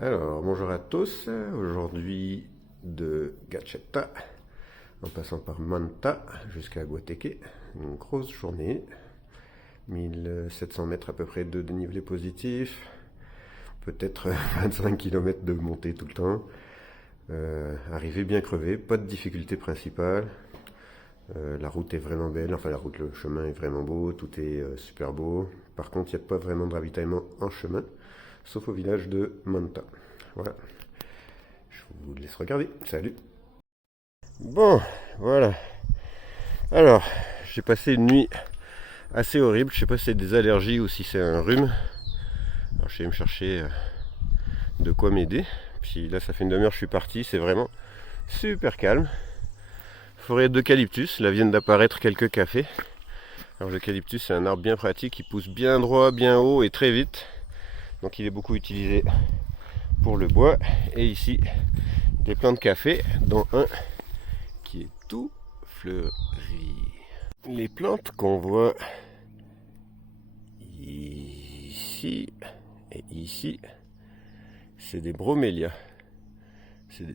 Alors, bonjour à tous. Aujourd'hui de Gacheta, en passant par Manta jusqu'à Guateque. Une grosse journée. 1700 mètres à peu près de dénivelé positif. Peut-être 25 km de montée tout le temps. Arrivé bien crevé, pas de difficulté principale. La route est vraiment belle, enfin le chemin est vraiment beau, tout est super beau. Par contre, il n'y a pas vraiment de ravitaillement en chemin, sauf au village de Manta. Voilà, je vous laisse regarder, salut. Bon, voilà. Alors, j'ai passé une nuit assez horrible, je sais pas si c'est des allergies ou si c'est un rhume. Alors je vais me chercher de quoi m'aider. Puis là, ça fait une demi-heure que je suis parti, c'est vraiment super calme. Forêt d'eucalyptus, là viennent d'apparaître quelques cafés. Alors l'eucalyptus, c'est un arbre bien pratique, qui pousse bien droit, bien haut et très vite. Donc il est beaucoup utilisé pour le bois. Et ici, des plants de café, dont un qui est tout fleuri. Les plantes qu'on voit ici et ici, c'est des bromélias.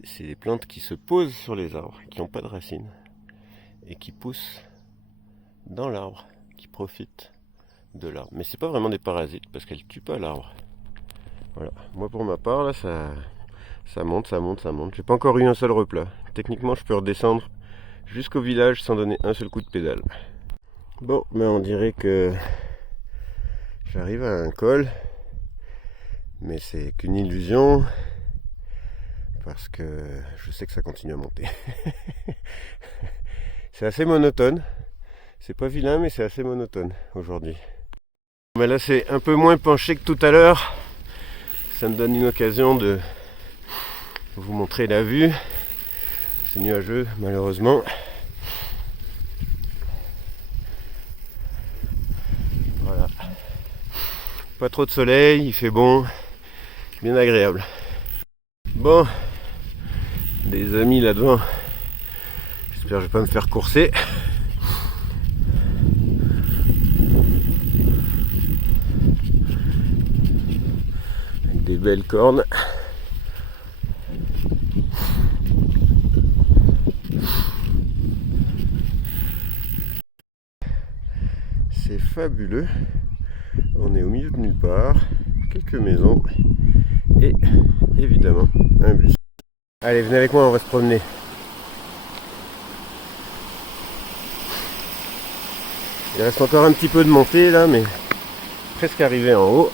C'est des plantes qui se posent sur les arbres, qui n'ont pas de racines et qui poussent dans l'arbre, qui profitent de l'arbre. Mais c'est pas vraiment des parasites parce qu'elles tuent pas l'arbre. Voilà. Moi pour ma part là, ça monte. J'ai pas encore eu un seul replat. Techniquement, je peux redescendre jusqu'au village sans donner un seul coup de pédale. Bon, mais on dirait que j'arrive à un col, mais c'est qu'une illusion. Parce que je sais que ça continue à monter. C'est assez monotone. C'est pas vilain, mais c'est assez monotone aujourd'hui. Mais là, c'est un peu moins penché que tout à l'heure. Ça me donne une occasion de vous montrer la vue. C'est nuageux, malheureusement. Voilà. Pas trop de soleil, il fait bon. Bien agréable. Bon. Des amis là-devant. J'espère que je vais pas me faire courser. Avec des belles cornes. C'est fabuleux. On est au milieu de nulle part. Quelques maisons. Et évidemment un bus. Allez, venez avec moi, on va se promener. Il reste encore un petit peu de montée là, mais presque arrivé en haut.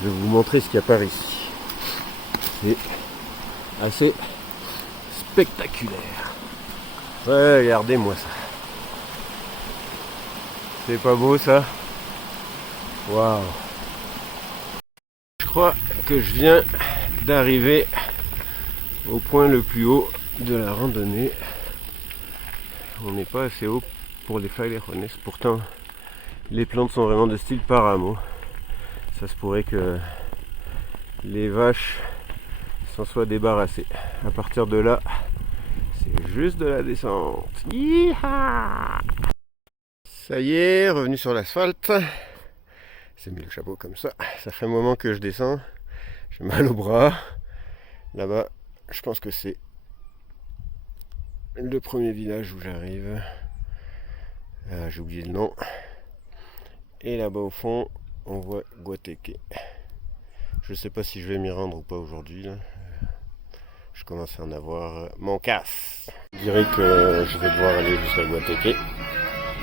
Je vais vous montrer ce qu'il y a par ici. C'est assez spectaculaire. Ouais, regardez-moi ça. C'est pas beau ça? Waouh! Je crois que je viens d'arriver au point le plus haut de la randonnée. On n'est pas assez haut pour les Falaijones. Pourtant, les plantes sont vraiment de style paramo. Ça se pourrait que les vaches s'en soient débarrassées. À partir de là, c'est juste de la descente. Yeeha! Ça y est, revenu sur l'asphalte. J'ai mis le chapeau comme ça. Ça fait un moment que je descends. J'ai mal au bras. Là-bas, je pense que c'est le premier village où j'arrive. J'ai oublié le nom. Et là-bas au fond, on voit Guateque. Je sais pas si je vais m'y rendre ou pas aujourd'hui. Je commence à en avoir mon casse. Je dirais que je vais devoir aller jusqu'à Guateque.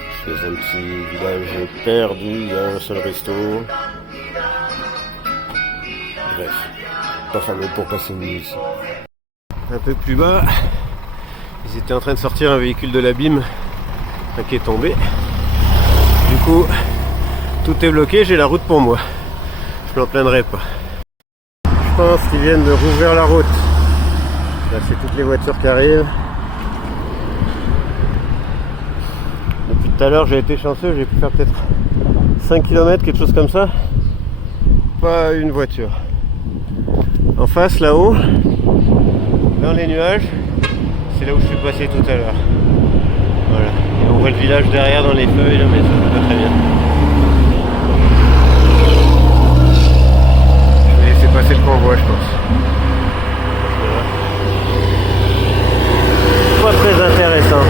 Je suis dans un petit village perdu, il y a un seul resto. Bref, pas fameux pour passer une nuit ici. Un peu plus bas, ils étaient en train de sortir un véhicule de l'abîme qui est tombé. Du coup, tout est bloqué, j'ai la route pour moi. Je m'en plaindrai pas. Je pense qu'ils viennent de rouvrir la route. Là, c'est toutes les voitures qui arrivent. Depuis tout à l'heure, j'ai été chanceux, j'ai pu faire peut-être 5 km, quelque chose comme ça. Pas une voiture. En face, là-haut, dans les nuages, c'est là où je suis passé tout à l'heure. Voilà. Et on voit le village derrière dans les feuilles, là, mais ça va pas très bien. Je vais laisser passer c'est le convoi, je pense. Pas très intéressant.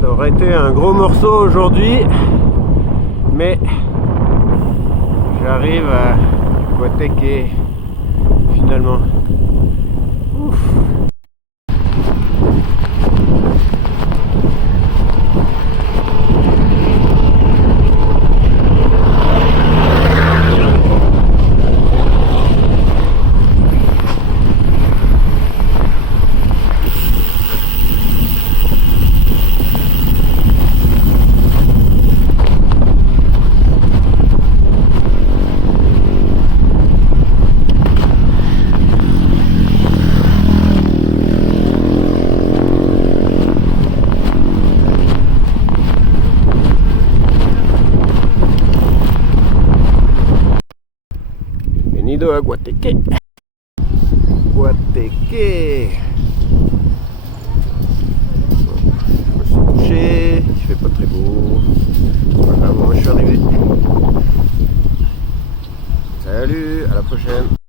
Ça aurait été un gros morceau aujourd'hui, mais j'arrive à Guateque finalement. Ouf. Bienvenido a Guateque. Guateque. Je me suis couché, il fait pas très beau. Voilà, moi je suis arrivé. Salut, à la prochaine.